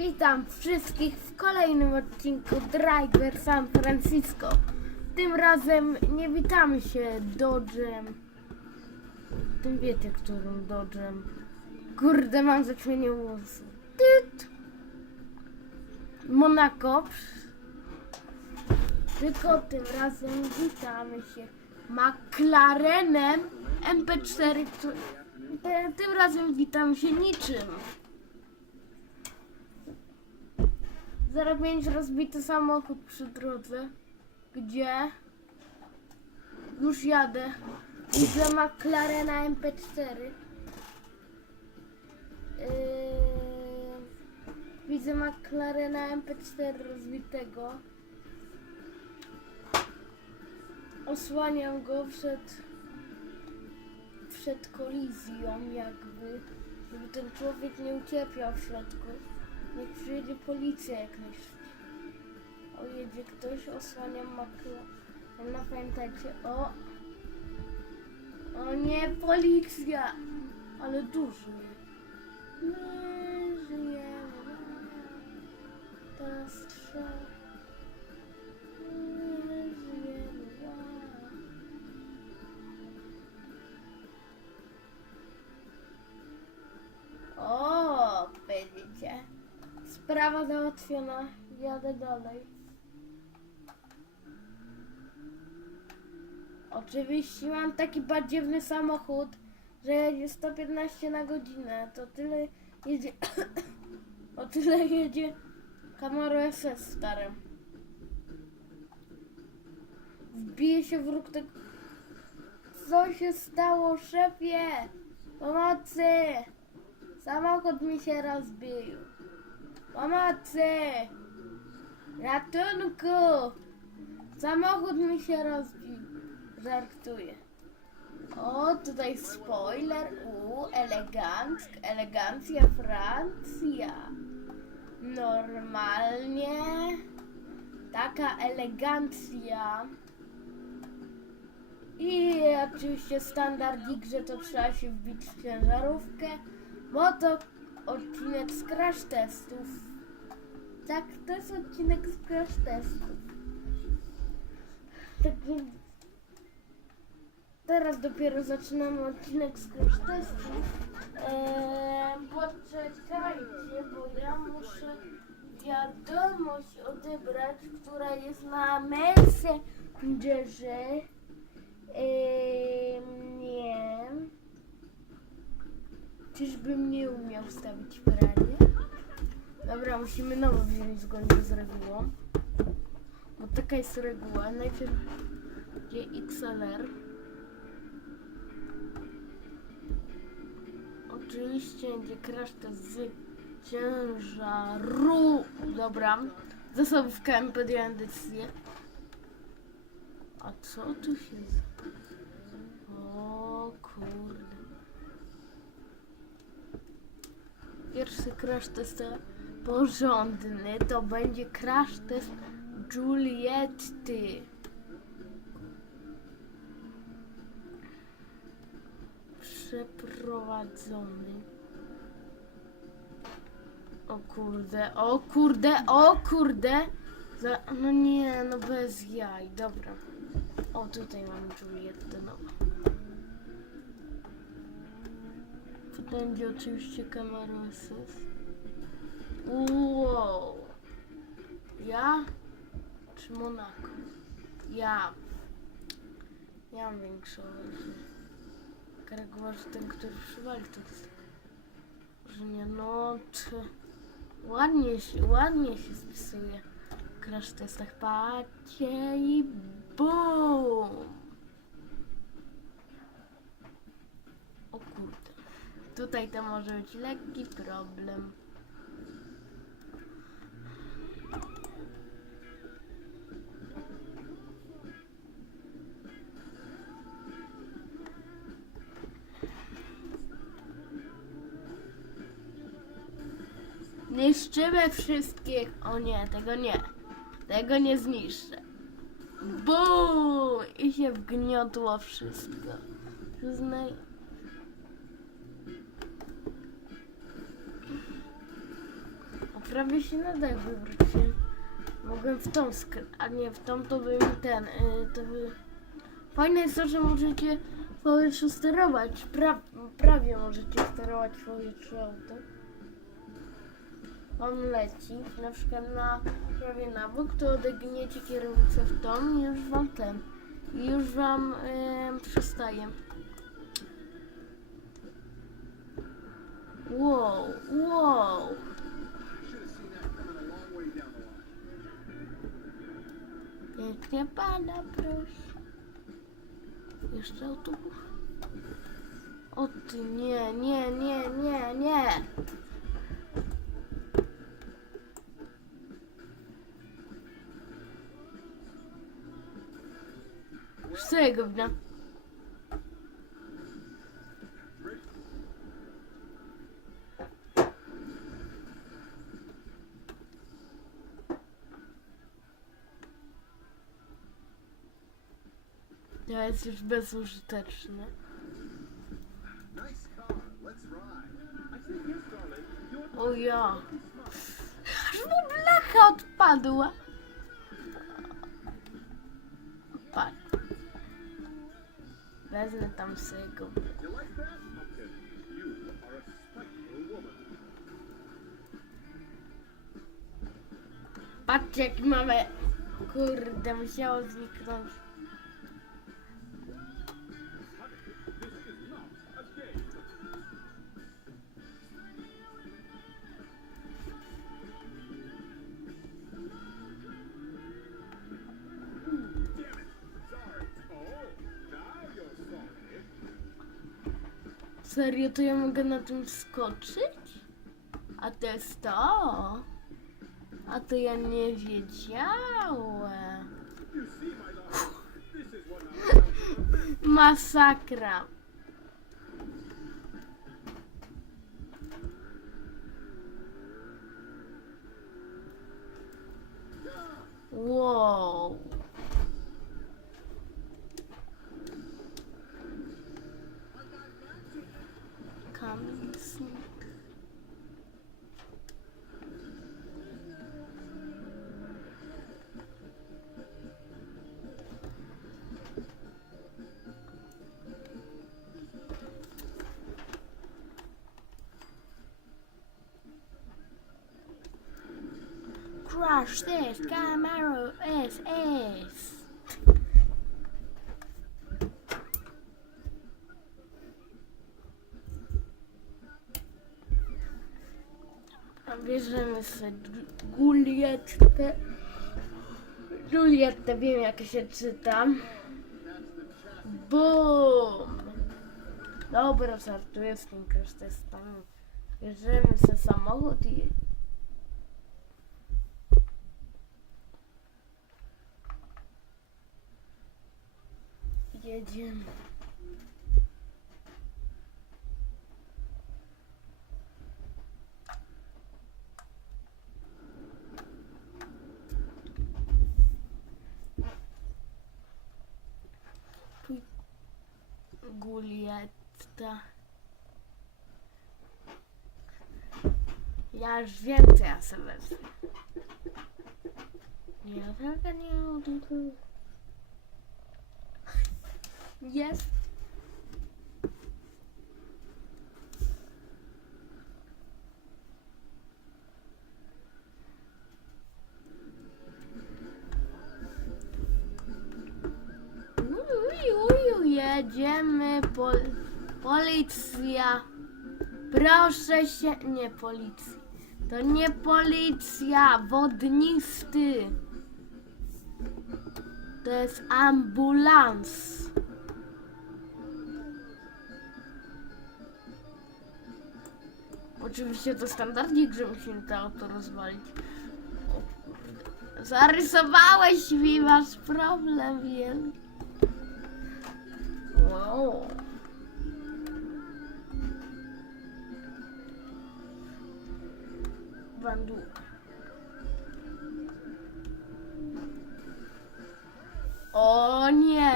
Witam wszystkich w kolejnym odcinku Driver San Francisco. Tym razem nie witamy się Dodge'em. Tym wiecie, którym Dodge'em. Kurde, mam zaćmienie włosów. Tyt. Monaco. Tylko tym razem witamy się McLarenem MP4. który- te- Tym razem witamy się niczym. 05 rozbity samochód przy drodze, gdzie już jadę. Widzę McLarena MP4. Yy, widzę McLarena MP4 rozbitego. Osłaniam go przed, przed kolizją jakby, żeby ten człowiek nie ucierpiał w środku. Niech przyjedzie policja jak najszybciej. O, jedzie ktoś, osłaniam makla. Pamiętajcie, o! O nie, policja! Ale duży. Nie żyjemy. Teraz strzał. Załatwiona. Jadę dalej. Oczywiście mam taki badziewny samochód, że jedzie 115 na godzinę. To tyle jedzie. o tyle jedzie Camaro SS stare. Wbije się w róg tego. Co się stało, szefie? Pomocy! Samochód mi się rozbił. Pomocy! Ratunku! Samochód mi się rozbił. Żartuję. O, tutaj spoiler. U, eleganck, elegancja Francja. Normalnie. Taka elegancja. I oczywiście standardzik, że to trzeba się wbić w ciężarówkę, bo to odcinek z crash testów. Tak, to jest odcinek z crash testów. Tak więc teraz dopiero zaczynamy odcinek z crash testów. Eee, poczekajcie, bo ja muszę wiadomość odebrać, która jest na Messengerze. Eee, nie. Czyżbym nie umiał wstawić pranie? Dobra, musimy nowo wziąć zgodnie z regułą. Bo taka jest reguła. Najpierw XLR. Oczywiście będzie crash test z ciężaru. Dobra. Zasobówkami podjąłem decyzję. A co tu się... O kurde. Pierwszy crash test porządny to będzie crash test Julietty. Przeprowadzony. O kurde, o kurde, o kurde. Za, no nie, no bez jaj, dobra. O, tutaj mam Juliettę, no. To będzie oczywiście kamera SS. Wow. Ja? Czy Monaco? Ja. Ja mam większą wersję. Reguła, że ten, który przywali, to jest... Że nie, no... Czy... Ładnie się, ładnie się spisuje. Crash testach patrzcie i BUM! O kurde. Tutaj to może być lekki problem. Niszczymy wszystkich. O nie, tego nie. Tego nie zniszczę. Bum! I się wgniotło wszystko. Przyznaj. Prawie się na dach wywróciłem. Mogłem w tą sk- a nie w tą to by mi ten, y, to by... Fajne jest to, że możecie w powietrzu sterować, pra- prawie możecie sterować w powietrzu autem. On leci, na przykład na prawie na bok, to odegniecie kierownicę w tą i już wam ten, i już wam y, przestaje. Wow, wow. Pięknie pana, proszę. Jeszcze autobus. O ty, nie, nie, nie, nie, nie. Tego wina. To jest już bezużyteczne. Nice car. Let's ride. I said yes, darling. You're O ja. Aż mu blacha odpadła. Patrz. Wezmę tam spiteful woman. Patrzcie jak mamy. Kurde, musiało zniknąć. Serio, to ja mogę na tym skoczyć? A to jest to. A to ja nie wiedziałem. You see, my love. This is what I found. Masakra. Wow. Kamień Crush this Camaro SS. Bierzemy sobie Ju- Julietkę. Julietę, wiem jak się czyta. Boom! Dobra, żartuję z tym crash testem. Bierzemy sobie samochód i jedziemy. Julietta. Ja już wiem, co ja sobie wezmę. Tego nie odkryję. Jest. Uju, jedziemy. Pol policja. Proszę się. Nie policja. To nie policja. Wodnisty. To jest ambulans. Oczywiście to standardzik, że musimy to auto rozwalić. Zarysowałeś mi, masz problem wielki. Wow. Bandu. O nie!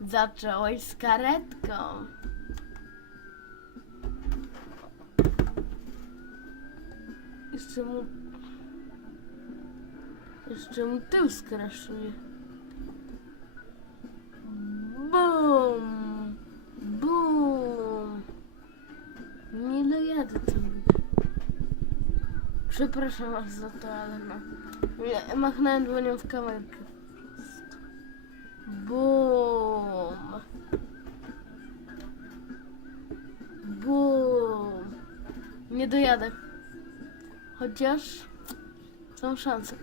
Zacząłeś z karetką. Jeszcze mu... Jeszcze mu tył skraszuje. Bum! Bum! Nie dojadę tam. Przepraszam was za to, ale no. Ja machnąłem dłonią w kamerkę. Bum! Bum! Nie dojadę. Chociaż są szanse.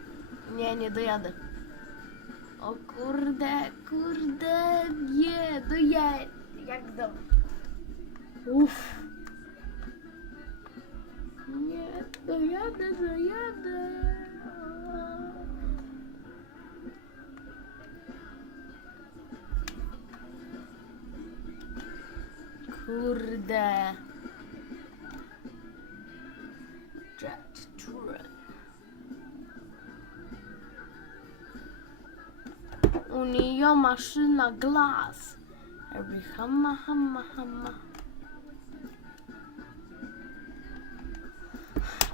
Nie, nie dojadę. O kurde, kurde, nie, dojadę. Jak dobrze. Uff. Kurde. Jet turret. Unijo maszyna glas. Every hamma hamma hamma.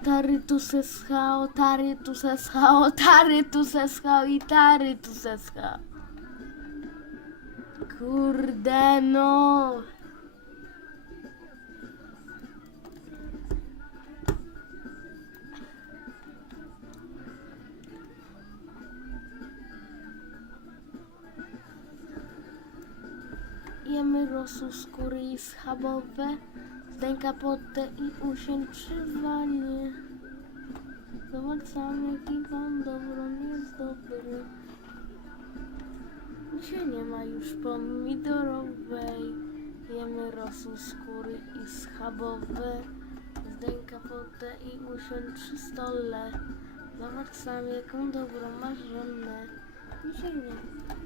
Tary tu se schał, tary tu se schał, tary tu se schał i tary tu se schał. Kurde no. Jemy rosół skóry i schabowe, zdęka potę i usięczywanie. Zobacz sam jaki pan dobron jest dobry. Dzisiaj nie ma już pomidorowej. Jemy rosół skóry i schabowe, zdęka potę i usiądź stole. Zobacz sam jaką dobrą masz żonę. Dzisiaj nie.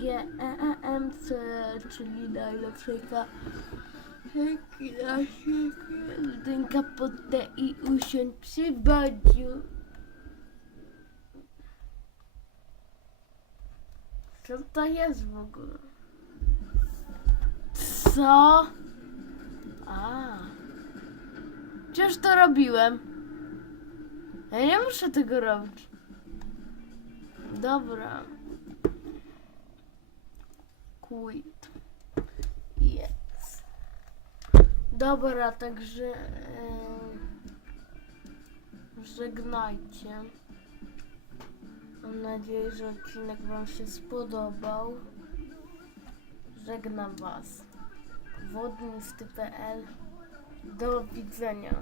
GEMC, czyli najlepszego kina świecie. Zdęka potę i usiądź przy bodziu. Co to jest w ogóle? Co? A. Przecież to robiłem. Ja nie muszę tego robić. Dobra. Quit. Yes. Dobra, także em, żegnajcie. Mam nadzieję, że odcinek Wam się spodobał. Żegnam Was. Wodnisty.pl Do widzenia.